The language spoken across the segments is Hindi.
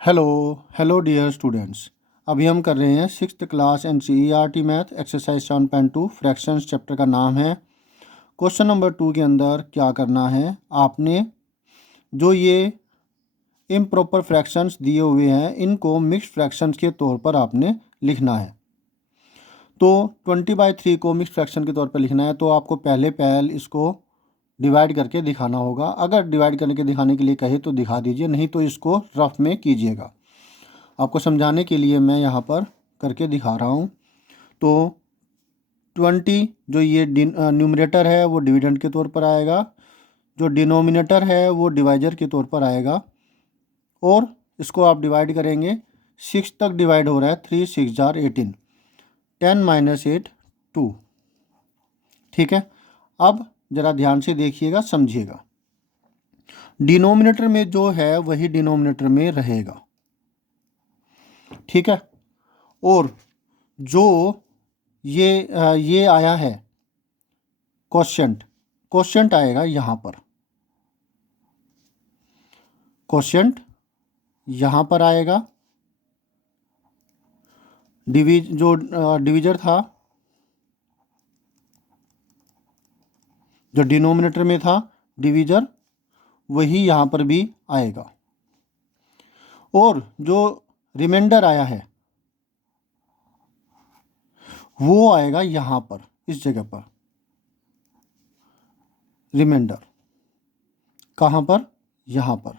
Hello hello dear students. अभी हम कर रहे हैं sixth class NCERT math exercise 7.2 fractions chapter का नाम है। क्वेश्चन नंबर 2 के अंदर क्या करना है, आपने जो ये इम्प्रॉपर फ्रैक्शंस दिए हुए हैं इनको मिक्स्ड फ्रैक्शंस के तौर पर आपने लिखना है। तो 20/3 को मिक्स्ड फ्रैक्शन के तौर पर लिखना है, तो आपको पहले इसको डिवाइड करके दिखाना होगा। अगर डिवाइड करके दिखाने के लिए कहे तो दिखा दीजिए, नहीं तो इसको रफ में कीजिएगा। आपको समझाने के लिए मैं यहाँ पर करके दिखा रहा हूँ। तो 20 जो ये न्यूमरेटर है वो डिविडेंड के तौर पर आएगा, जो डिनोमिनेटर है वो डिवाइजर के तौर पर आएगा। और इसको आप डिवाइड करेंगे, 6 तक डिवाइड हो रहा है, 3 6 जार 18, 10 - 8 2। ठीक है, अब ज़रा ध्यान से देखिएगा, समझिएगा। डिनोमिनेटर में जो है वही डिनोमिनेटर में रहेगा, ठीक है। और जो ये आया है क्वोशिएंट आएगा यहाँ पर, क्वोशिएंट यहाँ पर आएगा। जो डिवीजर था, जो डिनोमिनेटर में था डिवीजर, वही यहाँ पर भी आएगा। और जो रिमाइंडर आया है वो आएगा यहाँ पर, इस जगह पर। रिमाइंडर कहाँ पर? यहाँ पर।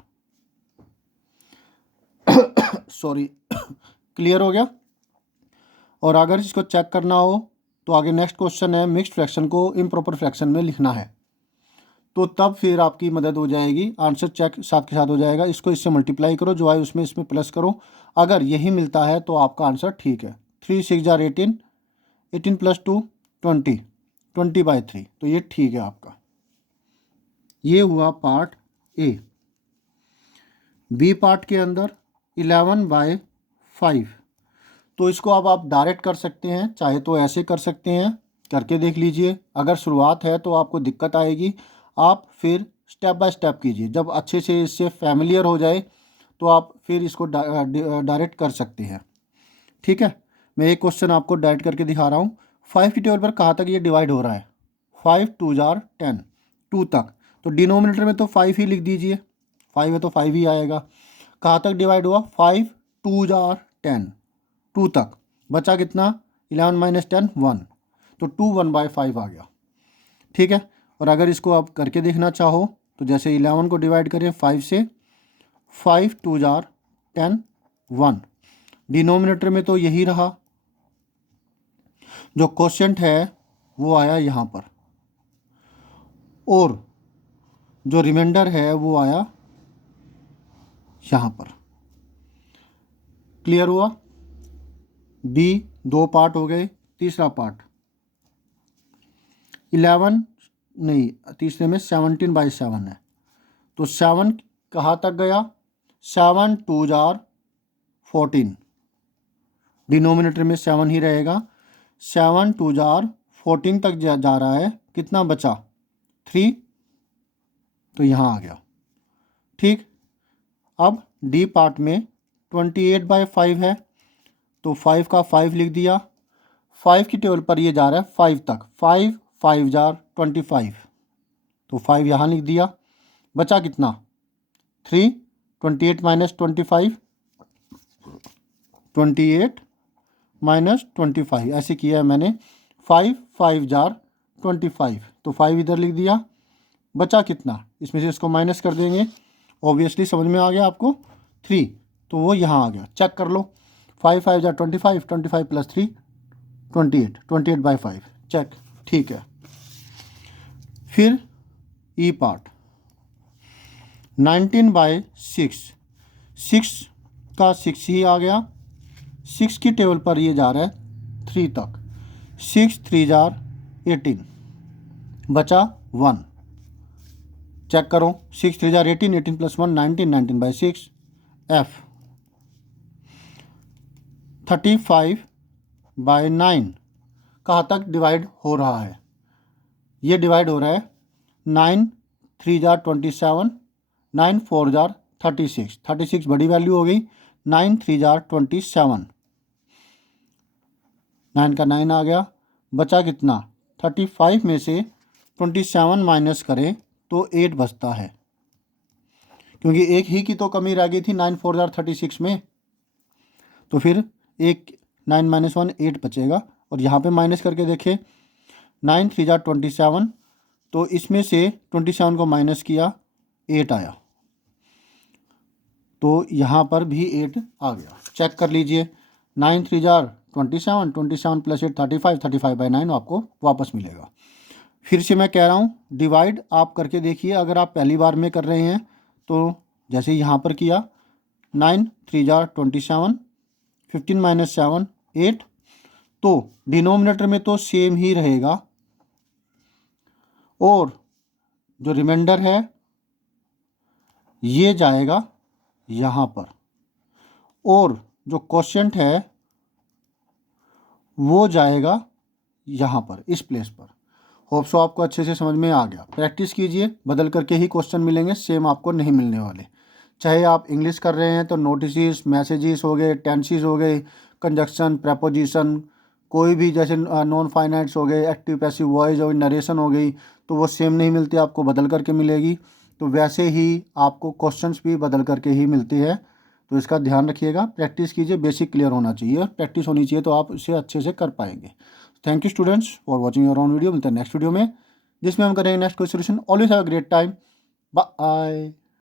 सॉरी, क्लियर हो गया। और अगर इसको चेक करना हो तो आगे नेक्स्ट क्वेश्चन है, मिक्स्ड फ्रैक्शन को इम्प्रॉपर फ्रैक्शन में लिखना है, तो तब फिर आपकी मदद हो जाएगी, आंसर चेक साथ के साथ हो जाएगा। इसको इससे मल्टीप्लाई करो, जो आए उसमें इसमें प्लस करो। अगर यही मिलता है तो आपका आंसर ठीक है। 3 6 जार 18, 18 + 2 20, 20/3, तो ये ठीक है आपका। ये हुआ पार्ट ए। बी पार्ट के अंदर 11/5, तो इसको अब आप डायरेक्ट कर सकते हैं, चाहे तो ऐसे कर सकते हैं, करके देख लीजिए। अगर शुरुआत है तो आपको दिक्कत आएगी, आप फिर स्टेप बाय स्टेप कीजिए। जब अच्छे से इससे फैमिलियर हो जाए तो आप फिर इसको डायरेक्ट कर सकते हैं, ठीक है। मैं एक क्वेश्चन आपको डायरेक्ट करके दिखा रहा हूँ। 5 की टेबल पर कहाँ तक ये डिवाइड हो रहा है? 5 2 जार 10, 2 तक। तो डिनोमिनेटर में तो 5 ही लिख दीजिए, 5 है तो 5 ही आएगा। कहाँ तक डिवाइड हुआ? 5 2 जार 10, 2 तक। बचा कितना? 11 - 10 1, तो 2 1/5 आ गया, ठीक है। और अगर इसको आप करके देखना चाहो तो जैसे 11 को डिवाइड करें 5 से, 5 2 जार 10 1। डिनोमिनेटर में तो यही रहा, जो क्वोशिएंट है वो आया यहाँ पर, और जो रिमाइंडर है वो आया यहाँ पर। क्लियर हुआ? बी 2 पार्ट हो गए। तीसरा पार्ट 11 नहीं, तीसरे में 17/7 है, तो 7 कहाँ तक गया? 7 2 जार 14, डिनोमिनेटर में 7 ही रहेगा। 7 2 जार 14 तक जा रहा है, कितना बचा? 3, तो यहाँ आ गया, ठीक। अब डी पार्ट में 28/5 है, तो 5 का 5 लिख दिया। 5 की टेबल पर ये जा रहा है 5 तक, 5 5 जार 25, तो 5 यहाँ लिख दिया। बचा कितना? 3, 28 - 25, 28 - 25, ऐसे किया है मैंने। 5 5 जार 25, तो 5 इधर लिख दिया। बचा कितना? इसमें से इसको माइनस कर देंगे, ऑब्वियसली समझ में आ गया आपको। 3, तो वो यहाँ आ गया, चेक कर लो। 5 5 जार 25, 25 + 3 28, 28/5, चेक, ठीक है। फिर ई पार्ट 19/6, 6 का 6 ही आ गया। 6 की टेबल पर ये जा रहा है 3 तक। 6 3 जार 18, बचा 1, चेक करो। 6 3 जार 18, 18 + 1 19, 19/6। एफ 35/9 कहाँ तक डिवाइड हो रहा है? ये डिवाइड हो रहा है 9 3 जार 27, 9 4 जार 36, 36 बड़ी वैल्यू हो गई, 9 3 जार 27, 9 का 9 आ गया, बचा कितना 35 में से 27 माइनस करें तो 8 बचता है, क्योंकि एक ही की तो कमी रह गई थी 9 4 जार 36 में, तो फिर एक 9 माइनस 1 8 बचेगा। और यहाँ पे माइनस करके देखें 9 3 जार 27, तो इसमें से 27 को माइनस किया 8 आया, तो यहाँ पर भी 8 आ गया। चेक कर लीजिए 9 3 जार 27, 27 प्लस 8 35, 35/9 आपको वापस मिलेगा। फिर से मैं कह रहा हूँ डिवाइड आप करके देखिए, अगर आप पहली बार में कर रहे हैं तो जैसे यहाँ पर किया 9 3 जार 27, 15 माइनस 7 8, तो डिनोमिनेटर में तो सेम ही रहेगा और जो रिमाइंडर है ये जाएगा यहाँ पर, और जो क्वोशिएंट है वो जाएगा यहाँ पर इस प्लेस पर। होप सो आपको अच्छे से समझ में आ गया। प्रैक्टिस कीजिए, बदल करके ही क्वेश्चन मिलेंगे, सेम आपको नहीं मिलने वाले। चाहे आप इंग्लिश कर रहे हैं तो नोटिस, मैसेजेस हो गए, टेंसेस हो गए, कंजक्शन, प्रपोजिशन, कोई भी जैसे नॉन फाइनाइट्स हो गए, एक्टिव पैसिव वॉइस हो गई, नरेशन हो गई, तो वो सेम नहीं मिलती, आपको बदल करके मिलेगी। तो वैसे ही आपको क्वेश्चंस भी बदल करके ही मिलती है, तो इसका ध्यान रखिएगा। प्रैक्टिस कीजिए, बेसिक क्लियर होना चाहिए और प्रैक्टिस होनी चाहिए, तो आप इसे अच्छे से कर पाएंगे। Thank you students for watching your own video. मिलते हैं नेक्स्ट वीडियो में, जिसमें हम करेंगे next question. Always have a great time. Bye.